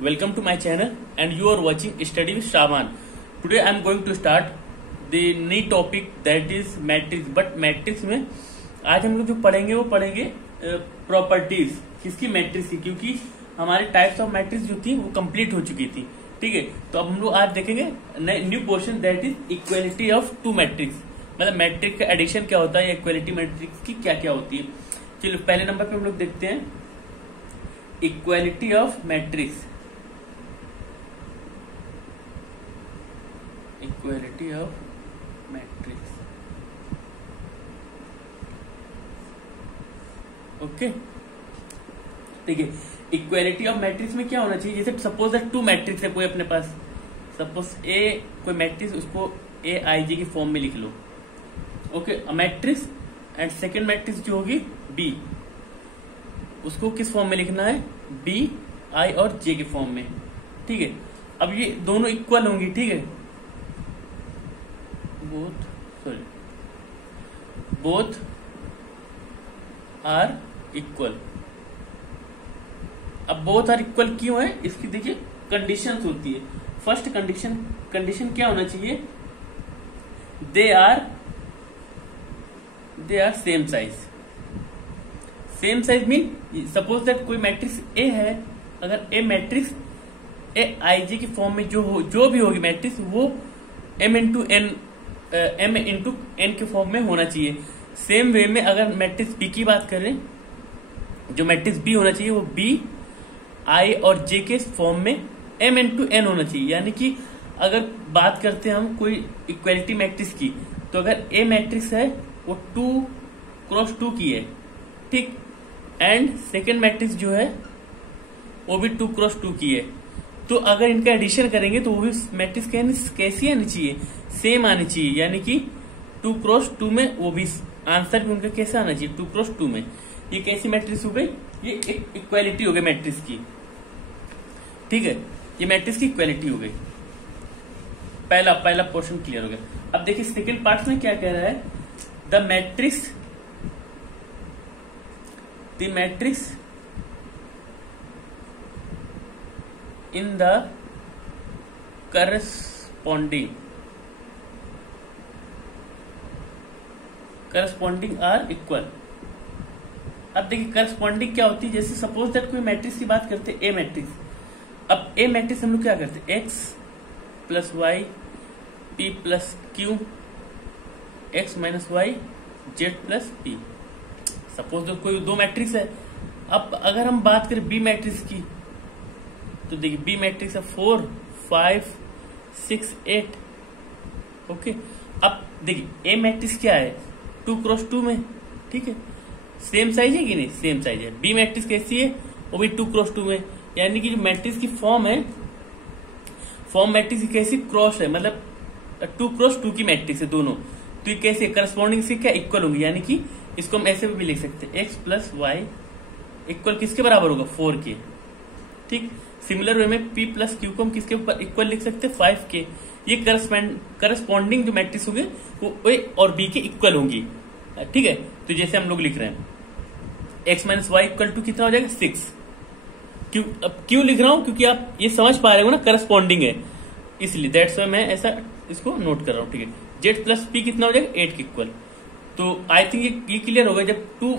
Welcome to my channel and you are watching Study with Shravan. Today I am going to start the new topic that is matrix. But matrix में आज हम लोग जो पढ़ेंगे वो पढ़ेंगे properties किसकी मैट्रिक्स की, क्योंकि हमारे टाइप्स ऑफ मैट्रिक्स जो थी वो कंप्लीट हो चुकी थी। ठीक है, तो अब हम लोग आज देखेंगे new portion that is equality of two matrix. मतलब मैट्रिक्स का एडिशन क्या होता है या इक्वालिटी मैट्रिक्स की क्या क्या होती है। चलो पहले नंबर पे हम लोग देखते हैं equality of matrix. Equality of matrix, okay ठीक है। इक्वालिटी ऑफ मैट्रिक्स में क्या होना चाहिए, जैसे सपोज दैट टू मैट्रिक्स है कोई अपने पास, सपोज ए कोई मैट्रिक्स, उसको ए आई जे की फॉर्म में लिख लो। Okay, matrix and second matrix जो होगी बी, उसको किस फॉर्म में लिखना है, बी आई और जे के फॉर्म में। ठीक है, अब ये दोनों इक्वल होंगी। ठीक है, बोथ आर इक्वल। अब बोथ आर इक्वल क्यों है, इसकी देखिए कंडीशंस होती है। फर्स्ट कंडीशन क्या होना चाहिए, they are same size. Same size mean suppose that कोई मैट्रिक्स ए है, अगर ए मैट्रिक्स ए आई जे की फॉर्म में जो भी होगी मैट्रिक्स, वो एम इंटू एन के फॉर्म में होना चाहिए। सेम वे में अगर मैट्रिक्स बी की बात करें, जो मैट्रिक्स बी होना चाहिए वो बी आई और जे के फॉर्म में एम इंटू एन होना चाहिए। यानी कि अगर बात करते हैं हम कोई इक्वालिटी मैट्रिक्स की, तो अगर ए मैट्रिक्स है वो 2x2 की है, ठीक, एंड सेकेंड मैट्रिक्स जो है वो भी 2x2 की है, तो अगर इनका एडिशन करेंगे तो वो भी मैट्रिक्स कैसी आनी चाहिए, सेम आनी चाहिए। यानी कि 2x2 में वो भी आंसर भी उनका कैसा आना चाहिए, 2x2 में। ये कैसी मैट्रिक्स हो गई, ये एक इक्वालिटी हो गई मैट्रिक्स की। ठीक है, ये मैट्रिक्स की इक्वालिटी हो गई। पहला पोर्शन क्लियर हो गया। अब देखिए सेकेंड पार्ट में क्या कह रहा है, the matrix in the corresponding are equal. अब देखिए करस्पॉन्डिंग क्या होती है, जैसे सपोज दैट कोई मैट्रिक्स की बात करते हैं ए मैट्रिक्स। अब ए मैट्रिक्स हम लोग क्या करते हैं, x plus y p plus q x minus y z plus p. Suppose कोई दो मैट्रिक्स है। अब अगर हम बात करें बी मैट्रिक्स की, तो देखिए बी मैट्रिक्स है 4 5 6 8। ओके, अब देखिए ए मैट्रिक्स क्या है, 2x2 में। ठीक है, सेम साइज है कि नहीं, सेम साइज है। बी मैट्रिक्स कैसी है, वो भी 2x2 में। यानी कि जो मैट्रिक्स की फॉर्म है, फॉर्म मैट्रिक्स की कैसी क्रॉस है, मतलब 2x2 की मैट्रिक्स है दोनों, तो ये कैसे करस्पॉन्डिंग से क्या इक्वल होंगी। यानी कि इसको हम ऐसे भी लिख सकते हैं, एक्स प्लस वाई इक्वल किसके बराबर होगा, 4 के। ठीक, सिमिलर वे में पी प्लस क्यू को हम किसके ऊपर इक्वल लिख सकते हैं, 5 के। ये करस्पॉन्डिंग जो मैट्रिक्स होंगे वो ए और बी के इक्वल होंगी। ठीक है, तो जैसे हम लोग लिख रहे हैं x minus y equal to कितना हो जाएगा, 6। क्यों लिख रहा हूं, क्योंकि आप ये समझ पा रहे हो ना, करस्पॉन्डिंग है, इसलिए दैट्स वाई मैं ऐसा इसको नोट कर रहा हूं। ठीक है, जेड प्लस पी कितना हो जाएगा, 8 के इक्वल। तो आई थिंक ये क्लियर होगा। जब टू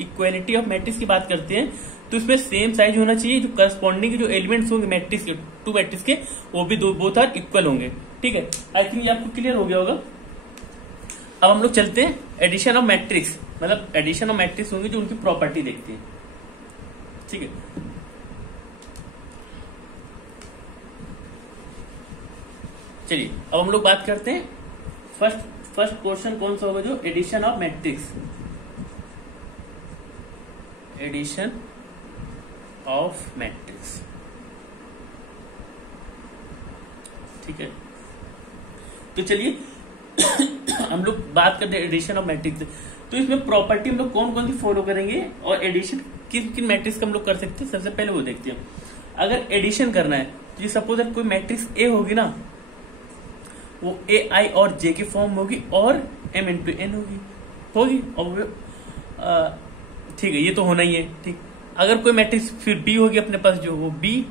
इक्वालिटी ऑफ मैट्रिक्स की बात करते हैं तो इसमें सेम साइज होना चाहिए। जो करस्पॉन्डिंग जो एलिमेंट्स होंगे मैट्रिक्स के, टू मैट्रिक्स के, वो भी बोथ आर इक्वल होंगे। ठीक है, आई थिंक ये आपको क्लियर हो गया होगा। अब हम लोग चलते हैं एडिशन ऑफ मैट्रिक्स, मतलब एडिशन ऑफ मैट्रिक्स होंगे जो उनकी प्रॉपर्टी देखते हैं। ठीक है, चलिए अब हम लोग बात करते हैं फर्स्ट क्वेश्चन कौन सा होगा, जो addition of matrix. Addition of matrix, ठीक है। तो चलिए हम लोग बात करते हैं एडिशन ऑफ मैट्रिक्स। तो इसमें प्रॉपर्टी हम लोग कौन कौन सी फॉलो करेंगे और एडिशन किन किन मैट्रिक्स का हम लोग कर सकते हैं, सबसे पहले वो देखते हैं। अगर एडिशन करना है तो ये सपोज दैट कोई मैट्रिक्स ए होगी ना, वो ए आई और जे की फॉर्म होगी और एम इंटू एन होगी और ठीक है, ये तो होना ही है। ठीक, अगर कोई मैट्रिक्स फिर बी होगी अपने पास जो वो बी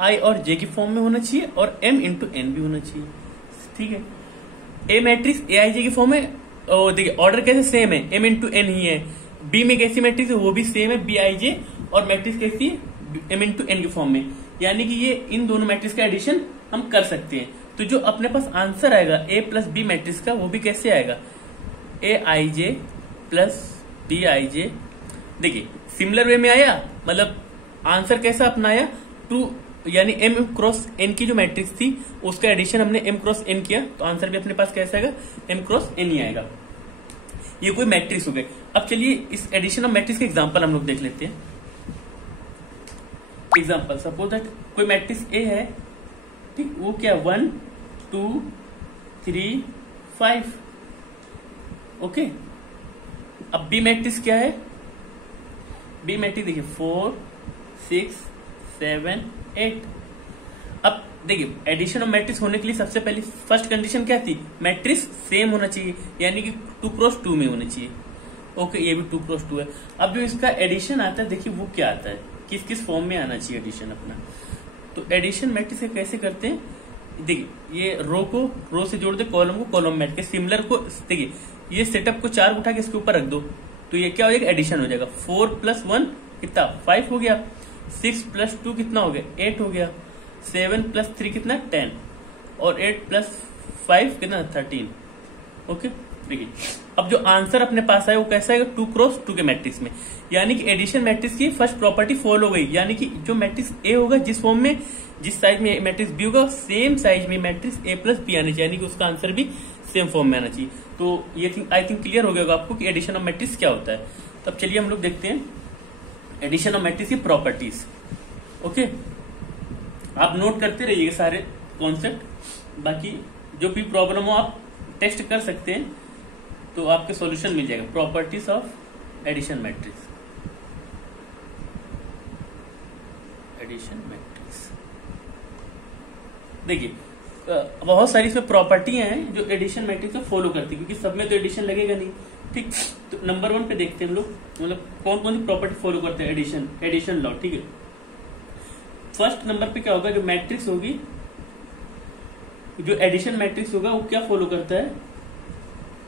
आई और जे की फॉर्म में होना चाहिए और m इंटू एन भी होना चाहिए, ठीक है। ए मैट्रिक्स ए आई जे की फॉर्म में, देखिए ऑर्डर कैसे सेम है, m इंटू एन ही है। बी में कैसी मैट्रिक्स है, वो भी सेम है बी आई जे, और मैट्रिक्स कैसी है m इंटू एन की फॉर्म में, यानी कि ये इन दोनों मैट्रिक्स का एडिशन हम कर सकते हैं। तो जो अपने पास आंसर आएगा ए प्लस बी मैट्रिक्स का, वो भी कैसे आएगा, ए आई जे प्लस बी आई जे। देखिए सिमिलर वे में आया, मतलब आंसर कैसा अपना आया, 2 यानी m क्रॉस n की जो मैट्रिक्स थी उसका एडिशन हमने m क्रॉस n किया, तो आंसर भी अपने पास कैसा आएगा, m क्रॉस n ही आएगा। ये कोई मैट्रिक्स हो गए। अब चलिए इस एडिशन ऑफ मैट्रिक्स के एग्जांपल हम लोग देख लेते हैं। एग्जांपल, सपोज दैट कोई मैट्रिक्स ए है, ठीक, वो क्या 1 2 3 5, ओके। अब बी मैट्रिक्स क्या है, बी मैट्रिक्स देखिए 4 6 7 8। अब देखिए एडिशन ऑफ मैट्रिक्स होने के लिए सबसे पहले फर्स्ट कंडीशन क्या थी, मैट्रिक्स सेम होना चाहिए, यानी कि 2 क्रॉस 2 में होना चाहिए, ओके। ये भी 2 क्रॉस 2 है। अब जो इसका एडिशन आता है, देखिए वो क्या आता है, किस किस फॉर्म में आना चाहिए एडिशन अपना। तो एडिशन मैट्रिक्स कैसे करते हैं, देखिए ये रो को रो से जोड़ दे, कॉलम को कॉलम में, के सिमिलर को, देखिए ये सेटअप को 4 उठा के इसके ऊपर रख दो, तो ये क्या हो जाएगा, एडिशन हो जाएगा। 4 प्लस 1 कितना 5 हो गया, 6 प्लस 2 कितना हो गया 8 हो गया, 7 प्लस 3 कितना 10, और 8 प्लस 5 कितना 13, ओके। देखिए अब जो आंसर अपने पास है वो कैसा आएगा, 2 क्रॉस 2 के मैट्रिक्स में, यानी कि एडिशन मैट्रिक्स की फर्स्ट प्रॉपर्टी फॉलो हो गई, यानी कि जो मैट्रिक्स ए होगा जिस फॉर्म में, जिस साइज में मैट्रिक्स बी होगा सेम साइज में मैट्रिक्स ए प्लस बी आना चाहिए, यानी कि उसका आंसर भी सेम फॉर्म में आना चाहिए। तो ये आई थिंक क्लियर हो गया होगा आपको कि एडिशन ऑफ मैट्रिक्स क्या होता है। तब चलिए हम लोग देखते हैं एडिशन ऑफ मैट्रिक्स की प्रॉपर्टीज, ओके। आप नोट करते रहिएगा सारे कॉन्सेप्ट, बाकी जो भी प्रॉब्लम हो आप टेस्ट कर सकते हैं, तो आपके सॉल्यूशन मिल जाएगा। Properties of addition matrix, addition matrix, देखिए बहुत सारी इसमें प्रॉपर्टियां हैं जो एडिशन मैट्रिक्स को फॉलो करती है, क्योंकि सब में तो एडिशन लगेगा नहीं, ठीक। तो नंबर 1 पे देखते हैं हम लोग, मतलब कौन कौन सी प्रॉपर्टी फॉलो करते हैं एडिशन लॉ, ठीक है। फर्स्ट नंबर पे क्या होगा, जो मैट्रिक्स होगी, जो एडिशन मैट्रिक्स होगा वो क्या फॉलो करता है,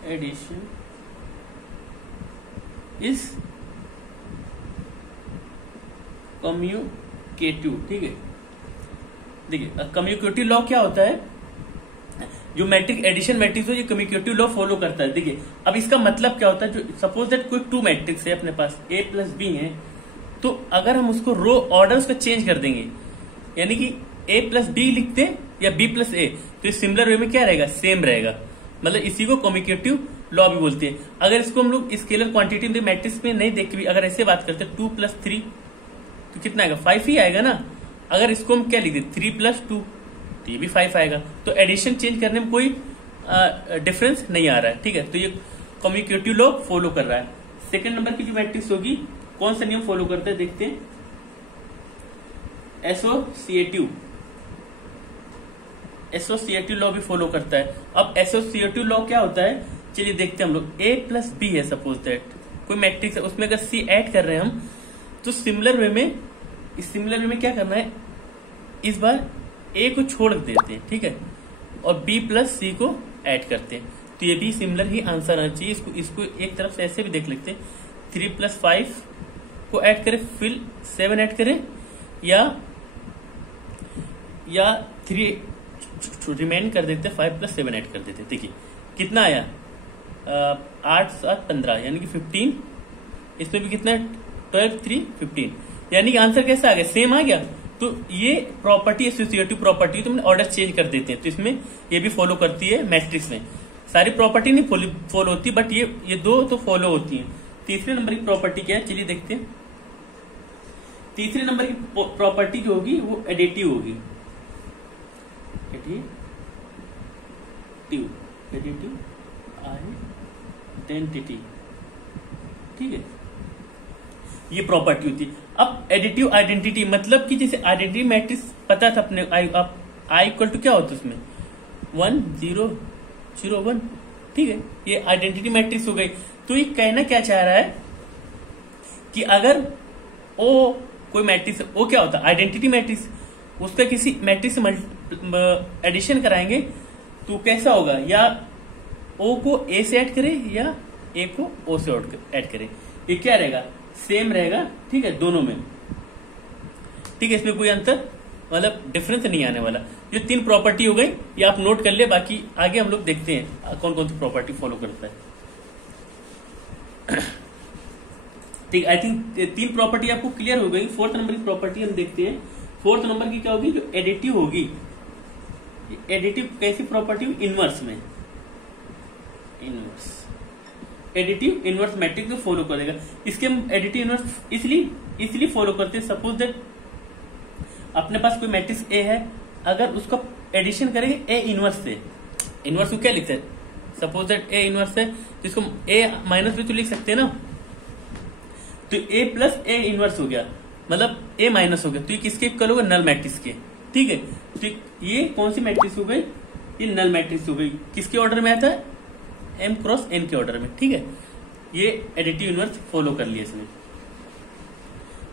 एडिशन इज कम्यूटेटिव, ठीक है। देखिए कम्यूटेटिव लॉ क्या होता है, जो मैट्रिक्स एडिशन मैट्रिक्स हो ये कम्यूटेटिव लॉ फॉलो करता है। देखिए अब इसका मतलब क्या होता है, जो सपोज दैट कोई 2 मैट्रिक्स है अपने पास ए प्लस बी है, तो अगर हम उसको रो ऑर्डर उसका चेंज कर देंगे, यानी कि ए प्लस बी लिखते हैं या बी प्लस ए, तो इस सिमिलर वे में क्या रहेगा, सेम रहेगा, मतलब इसी को कम्यूटेटिव लॉ भी बोलते हैं। अगर इसको हम लोग स्केलर क्वांटिटी मैट्रिक्स में नहीं देख के भी अगर ऐसे बात करते हैं 2 प्लस 3 तो कितना आएगा, 5 ही आएगा ना। अगर इसको हम क्या लिख दें 3 प्लस 2 तो ये भी 5 आएगा। तो एडिशन चेंज करने में कोई डिफरेंस नहीं आ रहा है, ठीक है। तो ये कम्यूटेटिव लॉ फॉलो कर रहा है। सेकंड नंबर की जो मैट्रिक्स होगी कौन सा नियम फॉलो करते हैं, देखते हैं, एसोसिएटिव लॉ भी फॉलो करता है। अब एसोसिएटिव लॉ क्या होता है, चलिए देखते हैं हम लोग। ए प्लस बी है सपोज दैट, कोई मैट्रिक्स है, उसमें अगर सी ऐड कर रहे हैं हम, तो सिमिलर वे में क्या करना है, इस बार ए को छोड़ देते हैं, ठीक है, और बी प्लस सी को ऐड करते हैं, तो ये भी सिमिलर ही आंसर आना चाहिए। इसको एक तरफ से ऐसे भी देख लेते हैं, 3 प्लस 5 को ऐड करें, फिर 7 ऐड करें, या 3 रिमेन कर देते, 5 प्लस 7 ऐड कर देते। देखिए कितना आया, 8 7 15, यानी कि 15। इसमें भी कितना है, 12 3 15, यानी कि आंसर कैसा आ गया, सेम आ गया। तो ये प्रॉपर्टी एसोसिएटिव प्रॉपर्टी, तो हमने ऑर्डर चेंज कर देते हैं, तो इसमें ये भी फॉलो करती है मैट्रिक्स में। सारी प्रॉपर्टी नहीं फॉलो होती, बट ये 2 तो फॉलो होती हैं। तीसरे नंबर की प्रॉपर्टी क्या है, चलिए देखते हैं। तीसरे नंबर की प्रॉपर्टी जो होगी वो एडिटिव होगी, एडिटिव आइडेंटिटी, ठीक है, ये प्रॉपर्टी होती है। अब एडिटिव आइडेंटिटी मतलब कि जैसे आइडेंटिटी मैट्रिक्स पता था अपने, आई इक्वल टू क्या होता है उसमें 1 0 0 1, ठीक है, ये आइडेंटिटी मैट्रिक्स हो गई। तो ये कहना क्या चाह रहा है कि अगर ओ कोई मैट्रिक्स, ओ क्या होता है आइडेंटिटी मैट्रिक्स, उसका किसी मैट्रिक्स से एडिशन कराएंगे तो कैसा होगा, या ओ को ए से ऐड करे या ए को ओ से ऐड करे, ये क्या रहेगा सेम रहेगा, ठीक है दोनों में, ठीक है इसमें कोई अंतर मतलब डिफरेंस नहीं आने वाला। ये 3 प्रॉपर्टी हो गई, ये आप नोट कर ले, बाकी आगे हम लोग देखते हैं कौन कौन सी प्रॉपर्टी फॉलो करता है। ठीक, आई थिंक 3 प्रॉपर्टी आपको क्लियर हो गई। 4th नंबर की प्रॉपर्टी हम देखते हैं। 4th नंबर की क्या होगी, जो एडिटिव होगी, एडिटिव कैसी प्रॉपर्टी होगी, इनवर्स में, इनवर्स एडिटिव इनवर्स मैट्रिक्स को फॉलो करेगा। इसके हम एडिटिव इनवर्स इसलिए फॉलो करते हैं, सपोज दैट अपने पास कोई मैट्रिक्स ए है, अगर उसका एडिशन करेंगे ए इनवर्स से, इनवर्स को क्या लिखते हैं, सपोज दैट ए इनवर्स है तो इसको ए माइनस भी तो लिख सकते हैं ना, तो ए प्लस ए इनवर्स हो गया, मतलब ए माइनस हो गया, तो ये किसके इक्वल होगा, नल मैट्रिक्स के, ठीक है। तो ये कौन सी मैट्रिक्स हो गई, ये नल मैट्रिक्स हो गई, किसके ऑर्डर में आता है, एम क्रॉस एन के ऑर्डर में, ठीक है। ये एडिटिव इनवर्स फॉलो कर लिया इसमें।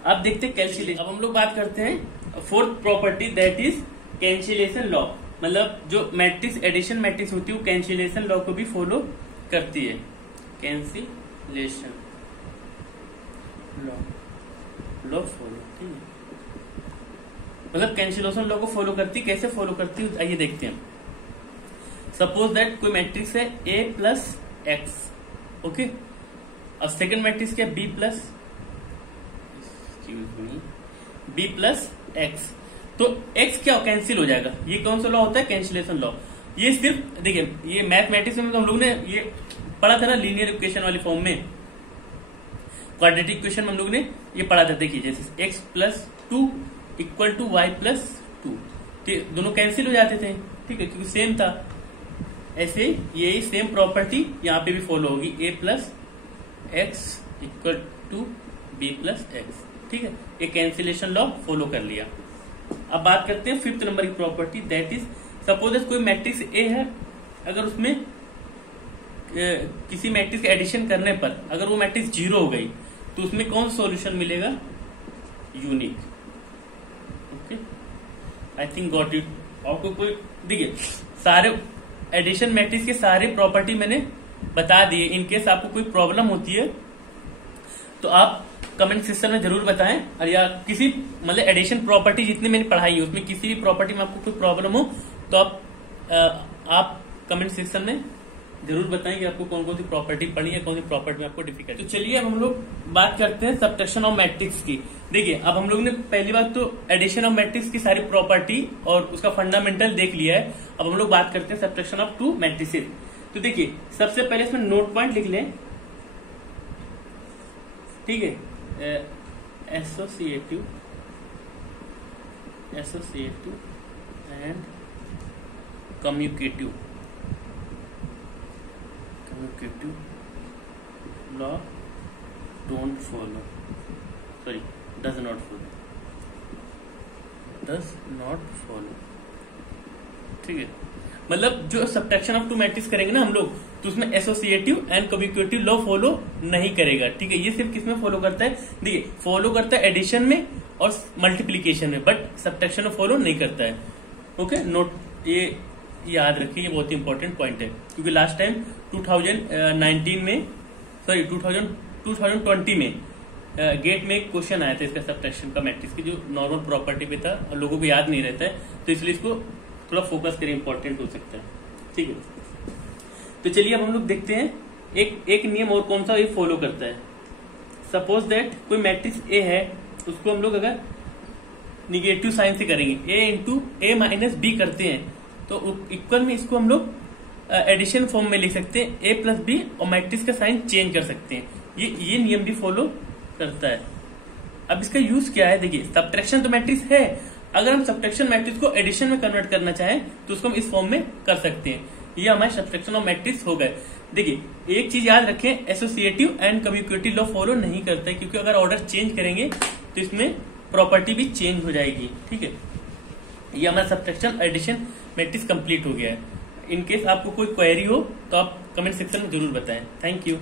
अब देखते हैं कैंसिलेशन। अब हम लोग बात करते हैं 4th property, that is cancellation law, मतलब जो मैट्रिक्स एडिशन मैट्रिक्स होती है वो कैंसिलेशन लॉ को भी फॉलो करती है, कैंसिलेशन लॉ फॉलो, ठीक है, मतलब कैंसिलेशन लॉ को फॉलो करती, कैसे फॉलो करती है आइए देखते हैं। सपोज दैट कोई मैट्रिक्स है ए प्लस एक्स, ओके, अब सेकेंड मैट्रिक्स क्या, बी प्लस एक्स, तो एक्स क्या कैंसिल हो जाएगा, ये कौन सा लॉ होता है, कैंसिलेशन लॉ। ये सिर्फ देखिए, ये मैथमेटिक्स में हम लोग ने ये पढ़ा था ना, लीनियर इक्वेशन वाली फॉर्म में, क्वाड्रेटिक इक्वेशन में हम लोग ने ये पढ़ा था। देखिए जैसे x plus 2 equal to y plus 2, दोनों कैंसिल हो जाते थे, ठीक है, क्योंकि सेम था। ऐसे यही सेम प्रॉपर्टी यहाँ पे भी फॉलो होगी, a plus x equal to b plus x, ठीक है, ये कैंसिलेशन लॉ फॉलो कर लिया। अब बात करते हैं 5th नंबर की प्रॉपर्टी, दैट इज सपोज कोई मैट्रिक्स ए है, अगर उसमें किसी मैट्रिक्स के एडिशन करने पर अगर वो मैट्रिक्स 0 हो गई तो उसमें कौन सा सॉल्यूशन मिलेगा, unique, okay, I think got it. आपको कोई देखिए सारे एडिशन मैट्रिक्स के सारे प्रॉपर्टी मैंने बता दिए, इनकेस आपको कोई प्रॉब्लम होती है तो आप कमेंट सेक्शन में जरूर बताएं, और या किसी मतलब एडिशन प्रॉपर्टी जितनी मैंने पढ़ाई है उसमें किसी भी प्रॉपर्टी में आपको कोई प्रॉब्लम हो तो आप कमेंट सेक्शन में जरूर बताएं कि आपको कौन कौन सी प्रॉपर्टी पढ़ी है, कौन सी प्रॉपर्टी में आपको डिफिकल्ट। तो चलिए अब हम लोग बात करते हैं सबट्रैक्शन ऑफ मैट्रिक्स की। देखिए अब हम लोग ने पहली बात तो एडिशन ऑफ मैट्रिक्स की सारी प्रॉपर्टी और उसका फंडामेंटल देख लिया है। अब हम लोग बात करते हैं सबट्रैक्शन ऑफ 2 मैट्रिसेस। तो देखिए सबसे पहले इसमें नोट पॉइंट लिख लें, ठीक है, associative and commutative law don't follow, sorry does not follow, ठीक है। मतलब जो सबट्रैक्शन ऑफ 2 मैट्रिक्स करेंगे ना हम लोग तो उसमें associative and commutative law follow नहीं करेगा, ठीक है। ये सिर्फ किसमें फॉलो करता है, देखिए फॉलो करता है एडिशन में और मल्टीप्लीकेशन में, बट सबट्रैक्शन में फॉलो नहीं करता है, ओके। नोट ये याद रखिए, ये बहुत ही इंपॉर्टेंट पॉइंट है, क्योंकि लास्ट टाइम 2019 में सॉरी 2020 में गेट में एक क्वेश्चन आया था इसका सबट्रैक्शन का मैट्रिक्स की, जो नॉर्मल प्रॉपर्टी पे था और लोगों को याद नहीं रहता है, तो इसलिए इसको थोड़ा फोकस करें, इंपॉर्टेंट हो सकता है, ठीक है। तो चलिए अब हम लोग देखते हैं एक नियम और कौन सा ये फॉलो करता है। सपोज दैट कोई मैट्रिक्स ए है, उसको हम लोग अगर निगेटिव साइन से करेंगे, ए इंटू ए माइनस बी करते हैं तो इक्वल में इसको हम लोग एडिशन फॉर्म में लिख सकते हैं, ए प्लस बी, और मैट्रिक्स का साइन चेंज कर सकते हैं। ये नियम भी फॉलो करता है। अब इसका यूज क्या है, देखिए सबट्रैक्शन तो मैट्रिक्स है, अगर हम सबट्रैक्शन मैट्रिक्स को एडिशन में कन्वर्ट करना चाहें तो उसको हम इस फॉर्म में कर सकते हैं। ये हमारे सबट्रैक्शन ऑफ मैट्रिक्स हो गए। देखिए एक चीज याद रखें, associative and commutative law follow नहीं करता है, क्योंकि अगर ऑर्डर चेंज करेंगे तो इसमें प्रॉपर्टी भी चेंज हो जाएगी, ठीक है। ये हमारा सबट्रैक्शन एडिशन मैट्रिक्स कंप्लीट हो गया है। इनकेस आपको कोई क्वेरी हो तो आप कमेंट सेक्शन में जरूर बताएं। Thank you.